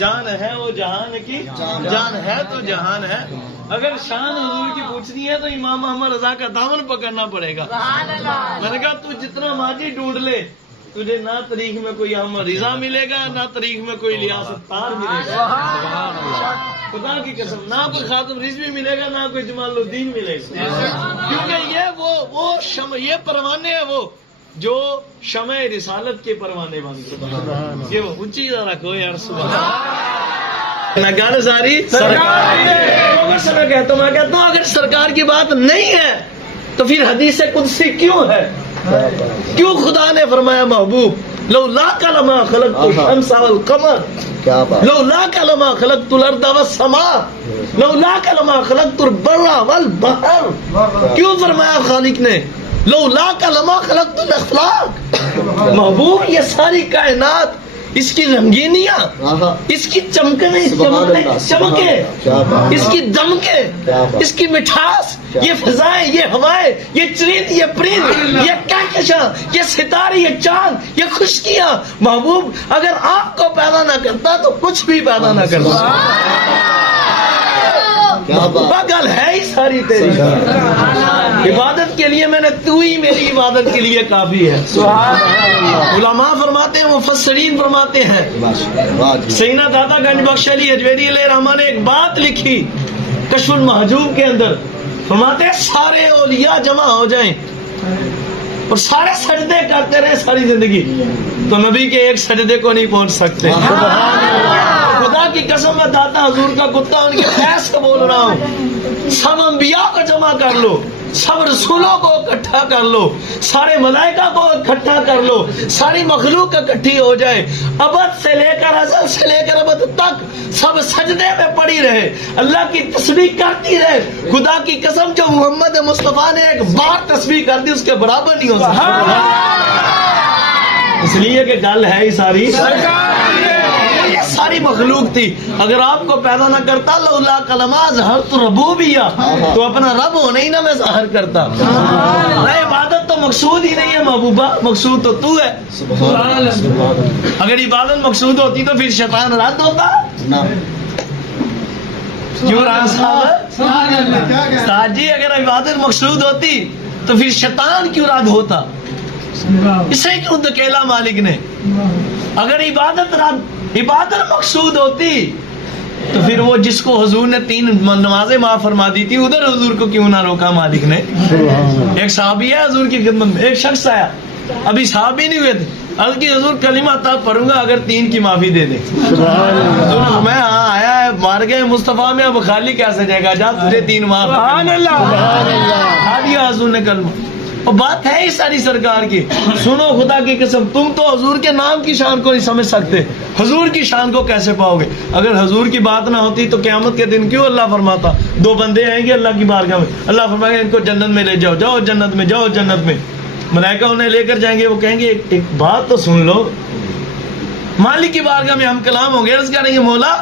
جان ہے وہ جہان کی جان ہے تو جہان ہے. اگر شان حضور کی پوچھنی ہے تو امام محمد رضا کا دامن پکڑنا پڑے گا. میں نے کہا تو جتنا مرضی ڈھونڈ لے تجھے نہ تاریخ میں کوئی احمد رضا ملے گا نہ تاریخ میں کوئی لیاست تار ملے گا. خدا کی قسم نہ کوئی خاتم رضوی ملے گا نہ کوئی جمال الدین ملے گا. کیونکہ یہ وہ شمع یہ پروانے ہیں وہ جو شمع رسالت کے پروانے بن گئے. یہ وہ اونچی رکھو یار. میں گانا ساری سرکار میں کہتا ہوں اگر سرکار کی بات نہیں ہے تو پھر حدیث قدسی کیوں ہے؟ کیوں خدا نے فرمایا محبوب لولاک لما خلقت الشمس والقمر لولاک لما خلقت الارض والسماء لولاک لما خلقت البر والبحر. کیوں فرمایا خالق نے لولاک لما خلقت الاخلاق؟ محبوب یہ ساری کائنات اس کی رنگینیاں اس کی چمکے اس کی دمکے اس کی مٹھاس یہ فضائیں یہ ہوائیں یہ چرند یہ پرند یہ کہکشاں یہ ستارے یہ چاند یہ خشکیاں محبوب اگر آپ کو پیدا نہ کرتا تو کچھ بھی پیدا نہ کرتا. گل ہے ہی ساری تیری. عبادت کے لیے میں نے تو ہی میری عبادت کے لیے کافی ہے. علماء فرماتے ہیں مفسرین فرماتے ہیں سیدنا داتا گنج بخش علی حجویری علیہ الرحمہ نے ایک بات لکھی کشف المحجوب کے اندر. فرماتے ہیں سارے اولیاء جمع ہو جائیں اور سارے سجدے کرتے رہے ساری زندگی تو نبی کے ایک سجدے کو نہیں پہنچ سکتے. خدا کی قسم میں داتا حضور کا کتا ان کے فیض کو بول رہا ہوں. سب انبیاء کو جمع کر لو سب رسولوں کو اکٹھا کر لو سارے ملائکہ کو اکٹھا کر لو ساری مخلوق اکٹھی ہو جائے ابد سے لے کر ازل سے لے کر ابد تک سب سجدے میں پڑی رہے اللہ کی تسبیح کرتی رہے. خدا کی قسم جو محمد مصطفیٰ نے ایک بار تسبیح کر دی اس کے برابر نہیں ہو سکتا. اس لیے کہ گل ہے ہی ساری ساری مخلوق تھی. اگر آپ کو پیدا نہ کرتا لولا کلمہ ظہرت ربوبیہ تو اپنا رب ہونا ہی نہ میں ظاہر کرتا. عبادت تو مقصود ہی نہیں ہے محبوبہ مقصود تو ہے. اگر عبادت مقصود ہوتی تو پھر شیطان رد ہوتا. کیوں صاحب جی اگر عبادت مقصود ہوتی تو پھر شیطان کیوں رد ہوتا؟ اسے کیوں دکیلا مالک نے؟ اگر عبادت مقصود ہوتی تو پھر وہ جس کو حضور نے 3 نمازیں معاف فرما دی تھی ادھر حضور کو کیوں نہ روکا مالک نے؟ ایک صحابی ہے حضور کی خدمت میں ایک شخص آیا ابھی صحابی نہیں ہوئے تھے عرض کی حضور کلمہ تب پڑھوں گا اگر 3 کی معافی دے دیں. میں ہاں آیا ہے مار گئے مصطفیٰ میں اب خالی کیسے جائے گا جا تجھے 3 معاف دیا حضور نے کلمہ. اور بات ہے ہی ساری سرکار کی. سنو خدا کی قسم تم تو حضور کے نام کی شان کو نہیں سمجھ سکتے حضور کی شان کو کیسے پاؤ گے؟ اگر حضور کی بات نہ ہوتی تو قیامت کے دن کیوں اللہ فرماتا 2 بندے آئیں گے اللہ کی بارگاہ میں اللہ فرمائے گا ان کو جنت میں لے جاؤ جاؤ جنت میں جاؤ جنت میں. ملائکہ انہیں لے کر جائیں گے وہ کہیں گے ایک بات تو سن لو. مالک کی بارگاہ میں ہم کلام ہوں گے عرض کریں گے مولا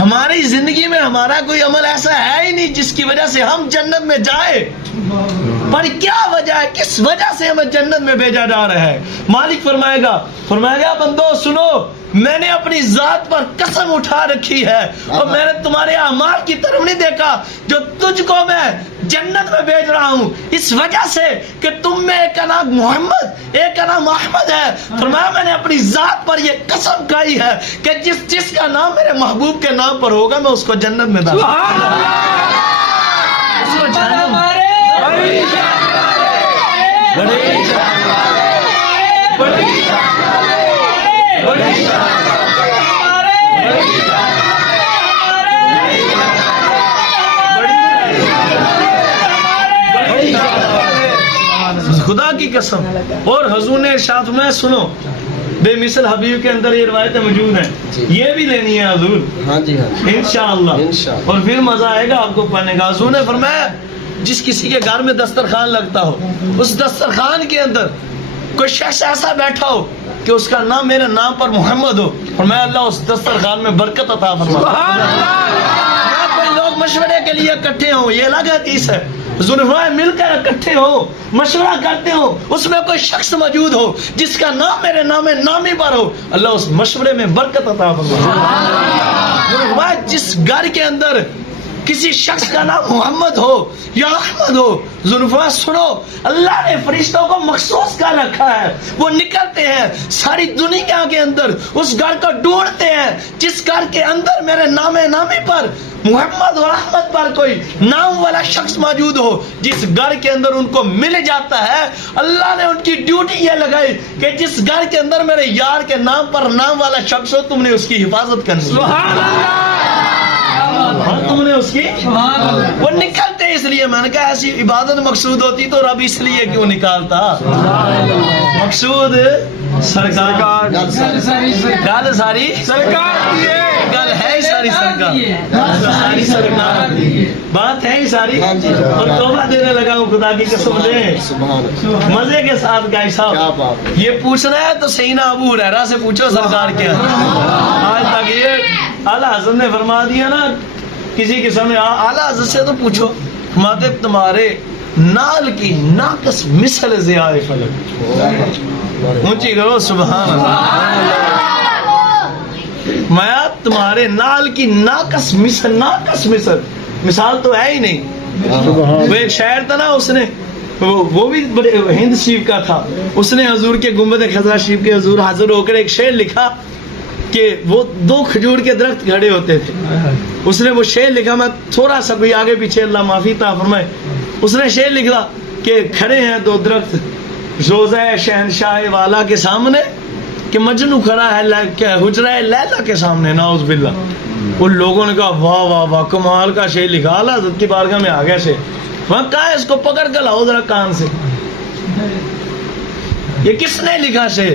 ہماری زندگی میں ہمارا کوئی عمل ایسا ہے ہی نہیں جس کی وجہ سے ہم جنت میں جائیں پر کیا وجہ ہے کس وجہ سے ہمیں جنت میں بھیجا جا رہا ہے؟ مالک فرمائے گا بندو سنو میں نے اپنی ذات پر قسم اٹھا رکھی ہے اور میں نے تمہارے اعمال کی طرف نہیں دیکھا جو تجھ کو میں جنت میں بھیج رہا ہوں اس وجہ سے کہ تم میں ایک کا نام محمد ایک کا نام احمد ہے. فرمایا میں نے اپنی ذات پر یہ قسم کھائی ہے کہ جس کا نام میرے محبوب کے نام پر ہوگا میں اس کو جنت میں داخل خدا کی قسم. اور حضور نے ارشاد فرمایا سنو بے مثل حبیب کے اندر یہ روایتیں موجود ہیں یہ بھی لینی ہے حضور انشاءاللہ اور پھر مزہ آئے گا آپ کو پڑھنے کا. حضور نے فرمایا جس کسی کے گھر میں دسترخوان لگتا ہو اس دسترخوان کے اندر کوئی شخص ایسا بیٹھا ہو کہ اس کا نام میرے نام پر محمد ہو اور میں اللہ اس دسترخوان میں برکت عطا فرماؤں. کوئی لوگ مشورے کے لیے اکٹھے ہوں یہ الگ حدیث ہے حضور نے فرمایا مل کر اکٹھے ہو, مشورہ کرتے ہو, اس میں کوئی شخص موجود ہو جس کا نام میرے نام نامی پر ہو, اللہ اس مشورے میں برکت عطا فرمائے. جس گھر کے اندر کسی شخص کا نام محمد ہو یا احمد ہو, ظلفا سنو, اللہ نے فرشتوں کو مخصوص کر رکھا ہے, وہ نکلتے ہیں ساری دنیا کے اندر اس گھر کو ڈھونڈتے ہیں جس گھر کے اندر میرے نام نامی پر محمد اور احمد پر کوئی نام والا شخص موجود ہو. جس گھر کے اندر ان کو مل جاتا ہے, اللہ نے ان کی ڈیوٹی یہ لگائی کہ جس گھر کے اندر میرے یار کے نام پر نام والا شخص ہو, تم نے اس کی حفاظت کرنی. سبحان اللہ, تم نے اس کی, وہ نکلتے اس لیے. میں نے کہا ایسی عبادت مقصود ہوتی تو رب اس لیے کیوں نکالتا. مقصود سرکار, گل ساری سرکار, گل ہے ساری سرکار, بات ہے ساری. اور توبہ دینے لگا ہوں خدا کی قسم دے مزے کے ساتھ. گائے صاحب یہ پوچھنا ہے تو سیدنا ابو ہریرہ سے پوچھو سرکار کیا. آج تک یہ اعلیٰ حضرت نے فرما دیا نا, کسی قسم میں اعلیٰ حضرت سے تو پوچھو, ماتے تمہارے نال کی ناقص مثل ضیاء فلک. اونچی کرو سبحان اللہ. میں تمہارے نال کی ناقص مثال تو ہے ہی نہیں. وہ ایک شاعر تھا نا, اس نے وہ بھی بڑے ہند شریف کا تھا, اس نے حضور کے گنبد خضرا شریف کے حضور حاضر ہو کر ایک شعر لکھا کہ وہ 2 کھجور کے درخت کھڑے ہوتے تھے. اس نے وہ شعر لکھا, میں تھوڑا سا کوئی آگے پیچھے اللہ معافی عطا فرمائے, اس نے شعر لکھا کہ کھڑے ہیں 2 درخت روضہ شہنشاہ والا کے سامنے, کہ مجنو کھڑا ہے حجرہ لیلا کے سامنے. نعوذ باللہ. ان لوگوں نے کہا واہ واہ واہ, کمال کا شعر لکھا, اعلیٰ حضرت کی بارگاہ میں آ گیا شعر. وہاں کہا ہے اس کو پکڑ کر لاؤ ذرا کان سے, یہ کس نے لکھا شعر؟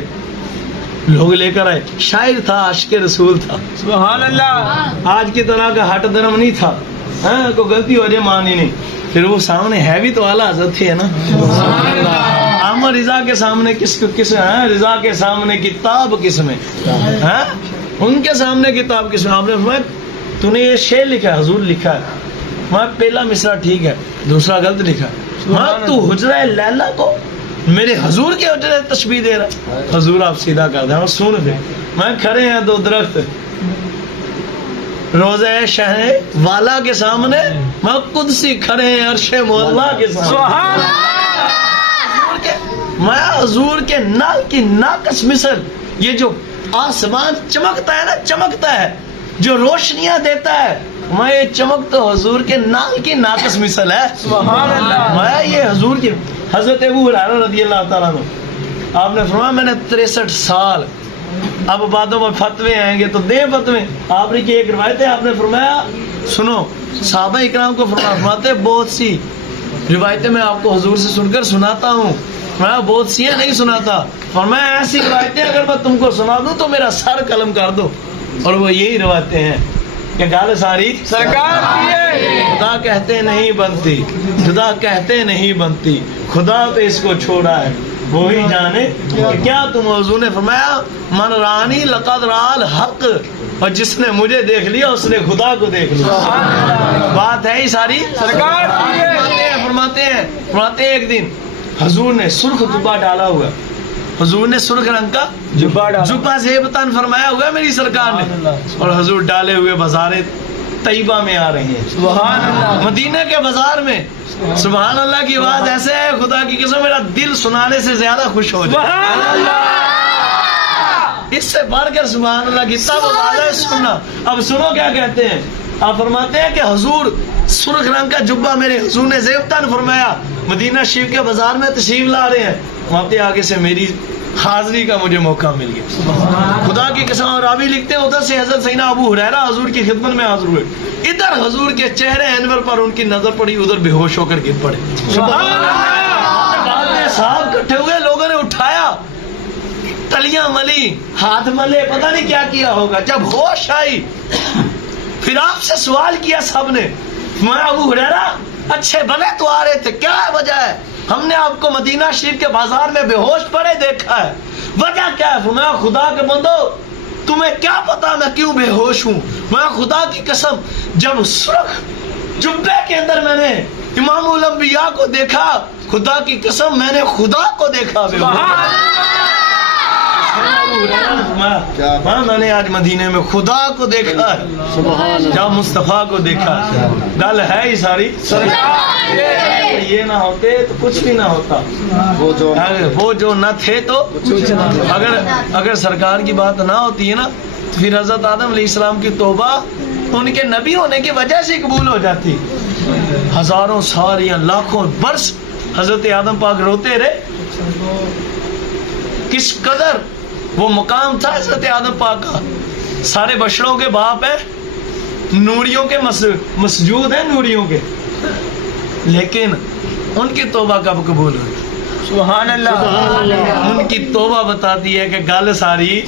لوگ لے کر آئے, شاعر تھا, عاشق رسول تھا. سبحان اللہ. آج کی طرح کا ہٹ درم نہیں تھا, کوئی غلطی ہو جائے مانی نہیں. پھر وہ سامنے ہے بھی تو اعلیٰ حضرت تھی ہے نا. سبحان اللہ. عامر رضا کے سامنے کس رضا کے سامنے کتاب کس میں, ان کے سامنے کتاب کس میں. آپ نے فرمایا تو نے یہ شعر لکھا ہے, حضور لکھا ہے. میں پہلا مصرع ٹھیک ہے, دوسرا غلط لکھا ہے. تو حجرہ لیلا کو میرے حضور کے حجرے تشبیہ دے رہا. حضور آپ سیدھا کر دیں, سن دیں. میں کھڑے ہیں 2 درخت روزہ شہر والا کے سامنے, میں قدسی کھڑے ہیں عرش مولا کے سامنے. میں حضور کے نال کی ناقص مثل, یہ جو آسمان چمکتا ہے نا, چمکتا ہے, جو روشنیاں دیتا ہے, میں یہ چمک تو حضور کے نال کی ناقص مثل ہے. سبحان اللہ. میں یہ حضور کی. حضرت ابو ہریرہ رضی اللہ تعالیٰ عنہ, آپ نے فرمایا میں نے 63 سال, اب بعدوں میں فتوے آئیں گے تو دیں فتوے. آپ نے کی ایک روایت ہے, آپ نے فرمایا سنو, صحابہ اکرام کو فرماتے بہت سی روایتیں میں آپ کو حضور سے سن کر سناتا ہوں, میں بہت سی نہیں سناتا. فرمایا ایسی روایتیں اگر میں تم کو سنا دوں تو میرا سر قلم کر دو. اور وہ یہی روایتیں ہیں کہ گال ساری سرکار کی, خدا کہتے نہیں بنتی, خدا کہتے نہیں بنتی, خدا پہ اس کو چھوڑا ہے وہی جانے کہ کیا تم. حضور نے فرمایا من رانی لقد رال حق, اور جس نے مجھے دیکھ لیا اس نے خدا کو دیکھ لیا. بات ہے ہی ساری سرکار. فرماتے ہیں ایک دن حضور نے سرخ جبہ ڈالا ہوا, حضور نے سرخ رنگ کا جبہ زیبتاً فرمایا ہوا میری سرکار نے, اور حضور ڈالے ہوئے بازار طیبہ میں آ رہے ہیں. سبحان اللہ. مدینہ کے بازار میں سبحان اللہ کی آواز ایسے ہے, خدا کی قسم میرا دل سنانے سے زیادہ خوش ہو جائے. سبحان اللہ. اس سے بڑھ کر سبحان اللہ کی تب آواز ہے سننا. اب سنو کیا کہتے ہیں. آپ فرماتے ہیں کہ حضور سرخ رنگ کا جبہ میرے حضور نے زیبتاً فرمایا, مدینہ شریف کے بازار میں تشریف لا رہے ہیں, وہاں پہ آگے سے میری حاضری کا مجھے موقع مل گیا. خدا کی قسم. اور راوی لکھتے ہیں ادھر سے حضرت سیدنا ابو ہریرہ حضور کی خدمت میں حاضر ہوئے, ادھر حضور کے چہرے انور پر ان کی نظر پڑی, ادھر بے ہوش ہو کر گر پڑے. صاحب کٹھے ہوئے, لوگوں نے اٹھایا, تلیاں ملی, ہاتھ ملے, پتہ نہیں کیا کیا ہوگا. جب ہوش آئی پھر آپ سے سوال کیا سب نے, میں ابو ہریرہ اچھے بنے تو آ رہے تھے, کیا وجہ ہے؟ ہم نے آپ کو مدینہ شریف کے بازار میں بے ہوش پڑے دیکھا ہے, وجہ کیا ہے؟ میں خدا کے بندو تمہیں کیا پتا میں کیوں بے ہوش ہوں. میں خدا کی قسم جب سرخ جبے کے اندر میں نے امام الانبیاء کو دیکھا، خدا کی قسم میں نے خدا کو دیکھا بے ہاں میں نے آج مدینے میں خدا کو دیکھا ہے، جب مصطفیٰ کو دیکھا، گل ہے ہی ساری یہ نہ ہوتے تو کچھ بھی نہ ہوتا، وہ جو نہ تھے تو اگر سرکار کی بات نہ ہوتی ہے نا تو پھر حضرت آدم علیہ السلام کی توبہ ان کے نبی ہونے کی وجہ سے قبول ہو جاتی، ہزاروں سال یا لاکھوں برس حضرت آدم پاک روتے رہے، کس قدر وہ مقام تھا حضرت آدم پاک کا، سارے بشروں کے باپ ہیں، نوریوں کے مسجود ہیں نوریوں کے، لیکن ان کی توبہ کب قبول ہوئی؟ سبحان اللہ، ان کی توبہ بتاتی ہے کہ گل ساری